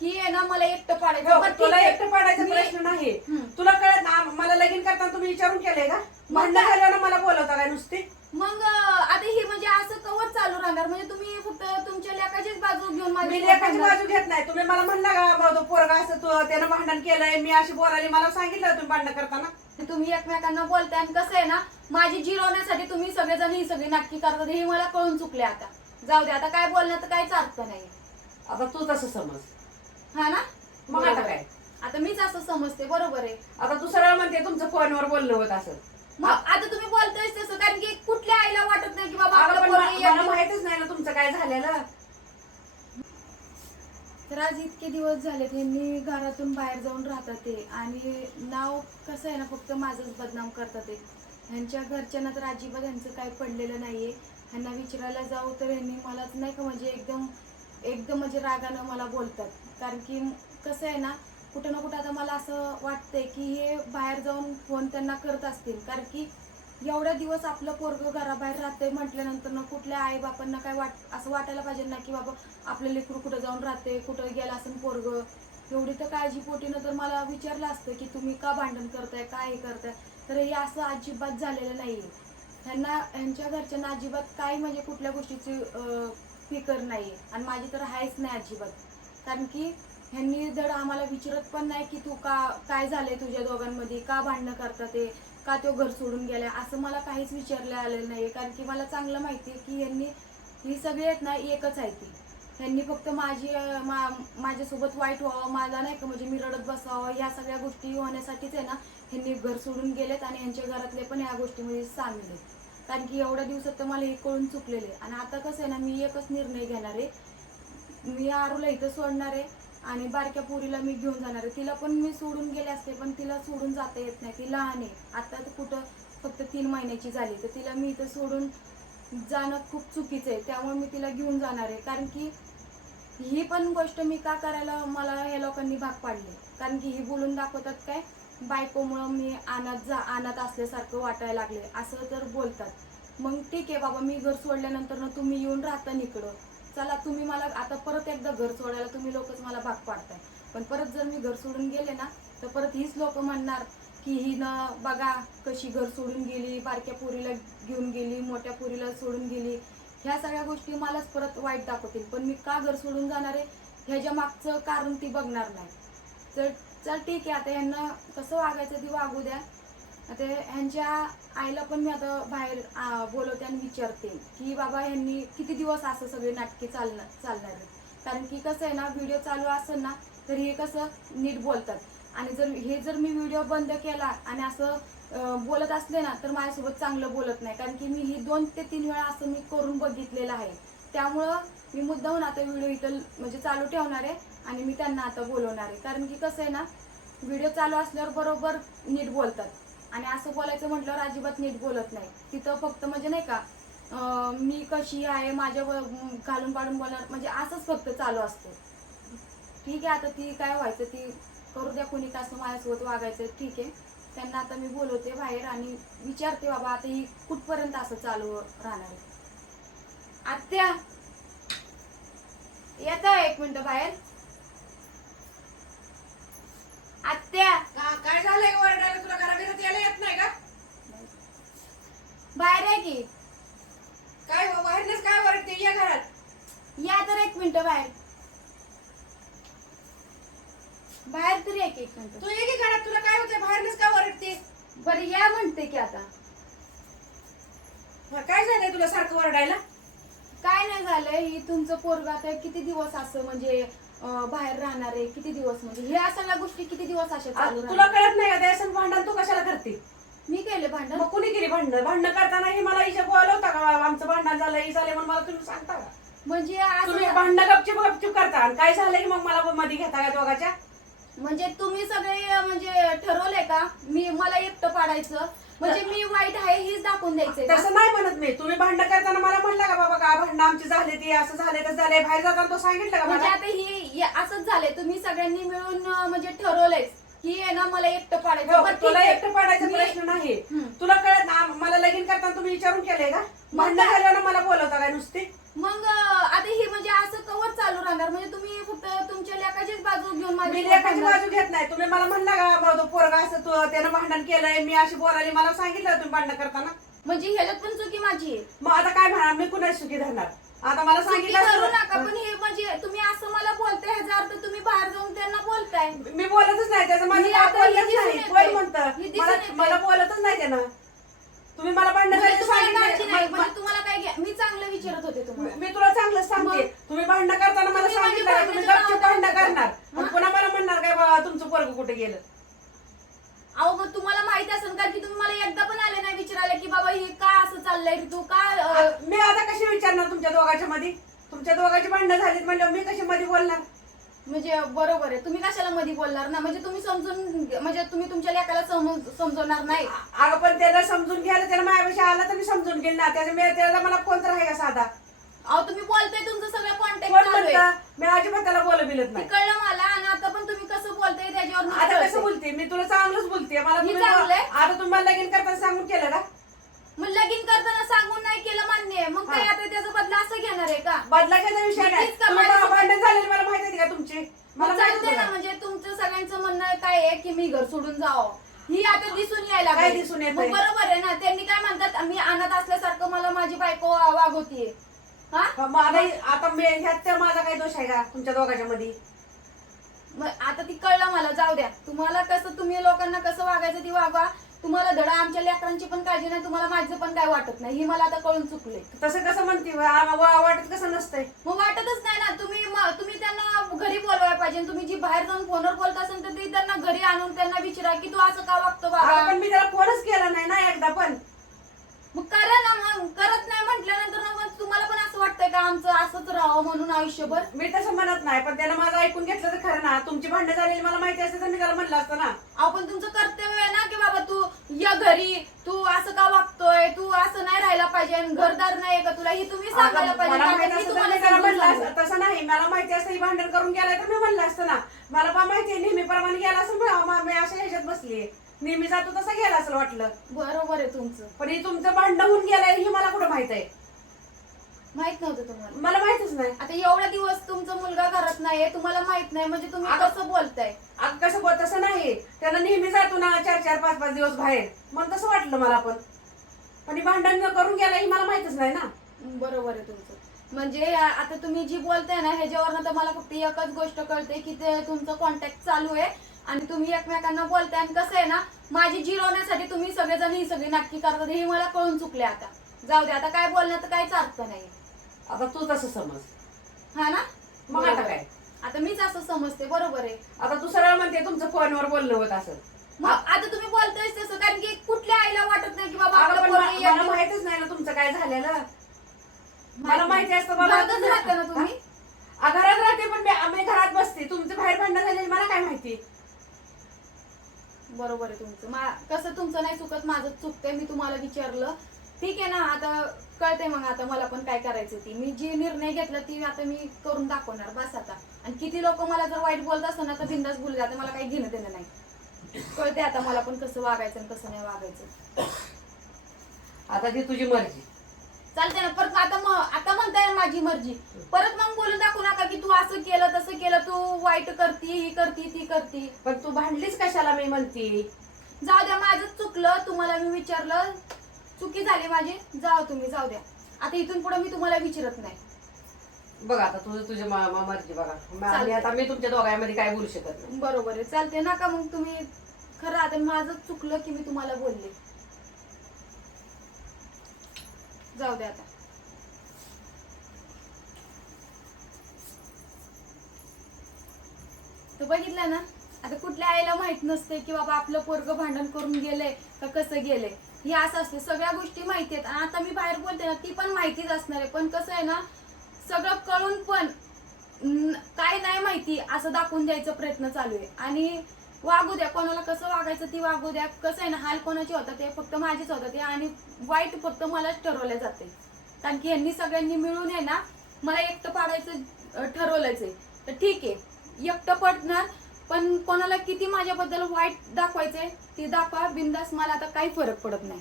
की आहे ना मला एकटं पाडायचं. बरं, तुला ठीक आहे. एकटं पाडायचा प्रश्न नाही. तुला कळत ना मला लगीन करताना तुम्ही विचारून केलंय का? भांडण झाल्यावर मला बोलवता काय नुसती? मग आता ही म्हणजे असं कवर चालू राहणार? म्हणजे तुम्ही फक्त तुमच्या लेकाचीच बाजू घेऊन मी लेकाची बाजू घेत नाही. तुम्ही मला म्हणला का तो पोरगा असं त्यानं भांडण केलंय, मी अशी बोलायली, मला सांगितलं तुम्ही भांडण करताना. तुम्ही एकमेकांना बोलताय आणि कसं आहे ना, माझी जिरवण्यासाठी तुम्ही सगळेजण ही सगळी नाटकी करतात, हे मला कळून चुकले. आता जाऊ दे, आता काय बोलण्यात काहीच अर्थ नाही. आता तू तसं समज. हा ना, मग आता काय? आता मीच असं समजते. बरोबर आहे. आता तू सरळ म्हणते तुमचं फोनवर बोलणं होत असं. मग आता तुम्ही बोलतायच तसं, कारण की कुठल्या आईला वाटत नाही की बाबा आपलं मला पोरगं माहितच नाही ना तुमचं काय झालेलं. तर आज इतके दिवस झाले त्यांनी घरातून बाहेर जाऊन राहतात ते, आणि नाव कसं आहे ना, फक्त माझंच बदनाम करतात ते. ह्यांच्या घरच्यांना तर अजिबात ह्यांचं काही पडलेलं नाहीये. ह्यांना विचारायला जाऊ तर ह्यांनी मलाच नाही का म्हणजे एकदम एकदम म्हणजे रागानं मला बोलतात. कारण की कसं आहे ना, कुठं ना कुठं आता मला असं वाटतंय की हे बाहेर जाऊन फोन त्यांना करत असतील. कारण की एवढ्या दिवस आपलं पोरगं घराबाहेर राहतंय म्हटल्यानंतर ना कुठल्या आई बापांना काय असं वाटायला पाहिजे ना की बाबा आपलं लेकरू कुठं जाऊन राहते, कुठं गेलं असं पोरगं. एवढी तर काळजीपोटीनं तर मला विचारलं असतं की तुम्ही का भांडण करताय, काय हे करताय. तर हे असं अजिबात झालेलं नाहीये. ह्यांच्या घरच्यांना अजिबात काही म्हणजे कुठल्या गोष्टीची फिकर नाहीये, आणि माझी तर आहेच नाही अजिबात. कारण की ह्यांनी धड आम्हाला विचारत पण नाही की तू काय झालंय तुझ्या दोघांमध्ये, का भांडणं करतात ते, का तो घर सोडून गेलाय, असं मला काहीच विचारलं आलेलं नाहीये. कारण की मला चांगलं माहिती आहे की ही सगळी आहेत ना एकच आहे ती. त्यांनी फक्त माझ्यासोबत वाईट व्हावं, माझा नाही का म्हणजे मी रडत बसावं, ह्या सगळ्या गोष्टी होण्यासाठीच आहे ना ह्यांनी घर सोडून गेलेत, आणि ह्यांच्या घरातले पण ह्या गोष्टीमध्ये सामील आहेत. कारण की एवढ्या दिवसात तर मला हे कळून चुकलेले. आणि आता कसं आहे ना, मी एकच निर्णय घेणार आहे. मी आरूला इथं सोडणार आहे आणि बारक्या पोरीला मी घेऊन जाणार आहे. तिला पण मी सोडून गेले असते, पण तिला सोडून जाता येत नाही, ती लहान आहे. आता तर कुठं फक्त 3 महिन्याची झाली, तर तिला मी इथं सोडून जाणं खूप चुकीचं आहे. त्यामुळे मी तिला घेऊन जाणार आहे. कारण की ही पण गोष्ट मी का करायला मला या लोकांनी भाग पाडले. कारण की ही बोलून दाखवतात काय, बायकोमुळं मी अनाथ असल्यासारखं वाटायला लागले असं तर बोलतात. मग ठीक आहे बाबा, मी घर सोडल्यानंतर ना तुम्ही येऊन राहता इकडं, चला तुम्ही मला आता परत एकदा घर सोडायला तुम्ही लोकच मला भाग पाडताय. पण परत जर मी घर सोडून गेले ना, तर परत हीच लोक म्हणणार की ही न बघा कशी घर सोडून गेली, बारक्या पोरीला घेऊन गेली, मोठ्या पोरीला सोडून गेली. ह्या सगळ्या गोष्टी मलाच परत वाईट दाखवतील. पण मी का घर सोडून जाणार आहे ह्याच्या मागचं कारण ती बघणार नाही. तर चल ठीक आहे, आता ह्यांना कसं वागायचं ती वागू द्या. आता ह्यांच्या आईला पण मी आता बाहेर बोलवते आणि विचारते की बाबा ह्यांनी किती दिवस असं सगळे नाटके चालणार आहे. कारण की कसं आहे ना, व्हिडिओ चालू असेल ना तर हे कसं नीट बोलतात, आणि जर मी व्हिडिओ बंद केला आणि असं बोलत असले ना तर माझ्यासोबत चांगलं बोलत नाही. कारण की मी ही 2 ते 3 वेळा असं मी करून बघितलेलं आहे. त्यामुळं मी मुद्दाहून आता व्हिडिओ इथं म्हणजे चालू ठेवणार आहे आणि मी त्यांना आता बोलवणार आहे. कारण की कसं आहे ना, व्हिडिओ चालू असल्यावर बरोबर नीट बोलतात, आणि असं बोलायचं म्हटल्यावर अजिबात नीट बोलत नाही. तिथं फक्त म्हणजे नाही का मी कशी आहे माझ्या घालून पाडून बोलणार, म्हणजे असंच फक्त चालू असतं. ठीक आहे, आता ती काय व्हायचं ती करू द्या, कोणी कसं माझ्यासोबत वागायचं ठीक आहे. त्यांना आता मी बोलवते बाहेर आणि विचारते बाबा आता ही कुठपर्यंत असं चालू राहणार आहे. आत्या येता 1 मिनिट बाहेर. आत्या काय झालंय ओरडायला? तुला घराबिरात यायला येत नाही का? बाहेर आहे की. काय बाहेरच काय ओरडते? या घरात. या तर 1 मिनिट बाहेर. बाहेर तरी 1 मिनिट. तू ये की घरात. तुला काय होतंय? बाहेरच काय ओरडते? बरं या म्हणते की. आता काय झालंय तुला सारखं ओरडायला? काय नाही झालंय, ही तुमचं पोरगा आता किती दिवस असं म्हणजे बाहेर राहणार आहे, किती दिवस म्हणजे ह्या सगळ्या गोष्टी किती दिवस अशा चालू तुला राहणार? कळत नाही का त्याचं भांडण तू कशाला करते? मी केले भांडण? मग कुणी केली भांडण करताना हे मला हिच्या बोलावलं होता का आमचं भांडण झालं हे झालं म्हणून मला तुम्ही सांगता का? म्हणजे तुम्ही असं भांडण गपचूप करता आणि काय झालं की मग मला मध्ये घेता का दोघाच्या? म्हणजे तुम्ही सगळे म्हणजे ठरवलंय का मला एकटं पाडायचं, म्हणजे मी वाईट आहे हेच दाखवून द्यायचंय का? तसं नाही म्हणत मी. तुम्ही भांडण करताना मला म्हणलं का बाबा का भांडण आमची झाले ती असं झाले तसं झालंय, बाहेर जाताना तो सांगितलं का म्हणजे मला? आता ही असंच झालंय, तुम्ही सगळ्यांनी मिळून म्हणजे ठरवलंय की आहे ना मला एकटं पाडायचं. बरं, ठीक तुला आहे. एकटं पाडायचा प्रश्न नाही. तुला कळत ना मला लगीन करताना तुम्ही विचारून केलंय का? भांडण झाल्यावर मला बोलवता काय नुसती? मग आता ही म्हणजे असं कवर चालू राहणार? म्हणजे तुम्ही फक्त तुमच्या लेकाचीच बाजू माझी मी लेखाची बाजू घेत नाही. तुम्ही मला म्हणला का तो पोरगा असं त्यानं भांडण केलंय, मी अशी बोलायली, मला सांगितलं तुम्ही भांडण करताना. म्हणजे ह्याच्यात पण चुकी माझी आहे. मग आता काय म्हणा, मी कुणाची चुकी धरणार? आता मला चुकी सांगितलं करू असतं. नका, पण हे म्हणजे तुम्ही असं मला बोलताय ह्याचा अर्थ तुम्ही बाहेर जाऊन त्यांना बोलताय. मी बोलतच नाही, त्याचं माझं मी नाव आता बोललंच हे दिसून नाही. येतंय. कोण म्हणतं? हे दिसून येतंय. मला बोलतच नाही त्यानं. तुम्ही मला भांडण म्हणजे करायचं तुम्हाला काळजी नाही, सांगितलं. म्हणजे तुम्हाला काय मी चांगलं विचारत होते तुम्हाला. मी तुला चांगलंच सांगते. मग? तुम्ही भांडण करताना मला तुम्ही माझी सांगितलं का तुम्ही भांडणाचं गपचूप नाव भांडण काय करणार हा? आणि पुन्हा मला म्हणणार काय बाबा तुमचं पोरग कुठे गेलं? अहो मग तुम्हाला माहिती असेल कारण की तुम्ही मला एकदा पण आले नाही विचारायला की बाबा हे का असं चाललंय, तू का मी आता कशी विचारणार तुमच्या दोघांच्या मध्ये? तुमच्या दोघांची भांडणं झालीत म्हणल्यावर मी कशी मध्ये बोलणार? म्हणजे बरोबर आहे. तुम्ही कशाला मध्ये बोलणार ना, म्हणजे तुम्ही समजून म्हणजे तुम्ही तुमच्या लेकाला समजवणार नाही. अगं पण त्याला समजून घ्यायला, त्याला माझ्यापेक्षा आला तर मी समजून घेईल ना. त्याला मला फोन तर आहे का साधा? अहो तुम्ही बोलताय तुमचं सगळं कॉन्टॅक्ट कोण चालू आहे. म्हणतं? मी अजिबात त्याला बिलत ते नाही. कळलं मला आणि आता पण तुम्ही कसं बोलताय त्याच्यावर मला आता कसं कळतंय. बोलते मी? तुला चांगलंच बोलते. मला मी तुम्ही चांगलं आहे? आता तुम्ही मला लगीन करताना सांगून केलं का? मग लगीन करताना सांगून नाही केलं मान्य आहे, मग काय आता त्याचा बदला असं घेणार आहे का? बदला घ्यायचा विषय मी नाही. तीच का तुम्ही माझ्यासोबत- भांडण झालेली मला माहिती आहे का तुमची? मला मग माहिती चालतंय ना, होतं. म्हणजे तुमचं सगळ्यांचं म्हणणं काय आहे की मी घर सोडून जावं, ही आता दिसून यायला काय लागली. दिसून येतंय? मग बरोबर आहे ना, त्यांनी काय म्हणतात मी अनाथ असल्यासारखं मला माझी बायको वागवतीये. हा मग आता मी ह्यात तर माझा काही दोष आहे का तुमच्या दोघांच्या मध्ये? मग आता ती कळलं मला, जाऊ द्या. तुम्हाला कसं तुम्ही लोकांना कसं वागायचं ती वागा. तुम्हाला धडा आमच्या लेकरांची पण काळजी नाही, तुम्हाला माझं पण काय वाटत नाही, ही मला आता कळून चुकले. तसं कसं म्हणते? वाटत कसं नसतंय? मग वाटतच नाही ना. तुम्ही त्यांना घरी बोलवायला पाहिजे. तुम्ही जी बाहेर जाऊन फोनवर बोलत असेल तर ती त्यांना घरी आणून त्यांना विचारा की तू असं का वागतो अगं बाबा. पण मी त्याला फोनच केला नाही ना एकदा पण. मग करा ना, मग करत नाही म्हटल्यानंतर ना मग तुम्हाला पण असं वाटतंय का आमचं असंच राहावं म्हणून आयुष्यभर? मी तसं म्हणत नाही, पण त्यानं माझं ऐकून घेतलं तर खरं ना. तुमची भांडणं झालेली मला माहिती असते तर मी त्याला म्हणलं असतं ना. आपण तुमचं कर्तव्य आहे ना की बाबा तू या घरी, तू असं का वागतोय, तू असं नाही राहायला पाहिजे, आणि घरदार नाही का तुला, ही तुम्ही सांगायला पाहिजे. मला आता माहिती मी असतं तर तुम्हाला मी त्याला समजून म्हणलं सांगते. असतं. तसं नाही, मला माहिती असतं ही भांडण करून गेलाय तर मी म्हणलं असतं ना. मला पण माहिती आहे नेहमीप्रमाणे गेला असं मी अशा ह्याच्यात बसली. नेहमी जातो तसं गेला असं वाटलं. बरोबर आहे तुमचं. पण हे तुमचं भांडण होऊन गेलंय हे मला कुठं माहित आहे? माहित नव्हतं तुम्हाला? मला माहितच नाही. आता एवढा दिवस तुमचा मुलगा घरात नाहीये, तुम्हाला माहित नाही म्हणजे तुम्ही अगं- कसं बोलताय? अगं कसं बोल, तसं नाही. त्याला नेहमी जातो ना 4-4, 5-5 दिवस बाहेर, मग तसं वाटलं मला पण ही भांडण करून गेला ही मला माहितच नाही ना. बरोबर आहे तुमचं. म्हणजे आता तुम्ही जी बोलताय ना ह्याच्यावरनं तर मला फक्त एकच गोष्ट कळते की ते तुमचं कॉन्टॅक्ट चालू आहे आणि तुम्ही एकमेकांना बोलताय. आणि कसं आहे ना, माझी जिरवण्यासाठी तुम्ही सगळेजण ही सगळी नाटकी करतात, हे मला कळून चुकले. आता जाऊ दे, आता काय बोलण्यात काहीच अर्थ नाही. आता तू तसं समज. हा ना, मग आता बरोबर काय? आहे. आता मीच असं समजते. बरोबर आहे. आता तू सरळ म्हणते तुमचं फोनवर बोलणं होत असं. मग आता तुम्ही बोलतायच तसं, कारण की कुठल्या आईला वाटत नाही की बाबा अगं आपलं पण पोरगं मला एकटं- माहितच नाही ना तुमचं काय झालेलं. मला माहिती असतं बाबा. घरातच राहता ना तुम्ही? घरात राहते पण मी घरात बसते. तुमचं बाहेर भांडण झालेलं मला काय माहिती? बरोबर आहे तुमचं. कसं तुमचं नाही चुकत, माझं चुकतंय. मी तुम्हाला विचारलं, ठीक आहे ना. आता कळतंय मग आता मला पण काय करायचं ती. मी जी निर्णय घेतला ती आता मी करून दाखवणार बस आता. आणि किती लोक मला जर वाईट बोलत असतं ना तर बिंदास बोलू जाते, मला काही घेणं देणं नाही. कळते आता मला पण कसं वागायचं आणि कसं नाही वागायचं. आता ती तुझी मर्जी. चालतंय ना. परत आता म्हणताय माझी मर्जी, परत मग बोलून दाखवू नका की तू असं केलं तसं केलं, तू वाईट करती, ही करती, ती करती. पण तू भांडलीच कशाला मी म्हणते? जाऊ द्या, माझं चुकलं. तुम्हाला मी विचारलं, चुकी झाली माझी. जाऊ तुम्ही, जाऊ द्या. आता इथून पुढे मी तुम्हाला विचारत नाही. बघा आता तुझी मर्जी बघा. चालतंय. आता मी तुमच्या दोघांमध्ये काय बोलू शकत नाही. बरोबर आहे, चालते नका मग तुम्ही. खरं आता माझं चुकलं की मी तुम्हाला बोलले. जाऊ द्या आता. तो बघितला ना, आता कुठल्या आईला माहित नसते की बाबा आपलं पोरगं भांडण करून गेलंय का कसं गेलंय. हे असं असते, सगळ्या गोष्टी माहिती आहेत. आणि आता मी बाहेर बोलते ना ती पण माहितीच असणार आहे. पण कसं आहे ना, सगळं कळून पण काय नाही माहिती असं दाखवून द्यायचा प्रयत्न चालू आहे. आणि वागू द्या, कोणाला कसं वागायचं ती वागू द्या. कसं आहे ना, हाल कोणाचे होतात ते फक्त माझेच होतात ते, आणि वाईट फक्त मलाच ठरवले जाते. कारण की यांनी सगळ्यांनी मिळून आहे ना मला एकटं पाडायचं ठरवलंच आहे. तर ठीक आहे, एकटं पडणार, पण कोणाला किती माझ्याबद्दल वाईट दाखवायचंय ती दाखवा बिंदास. मला आता काही फरक पडत नाही.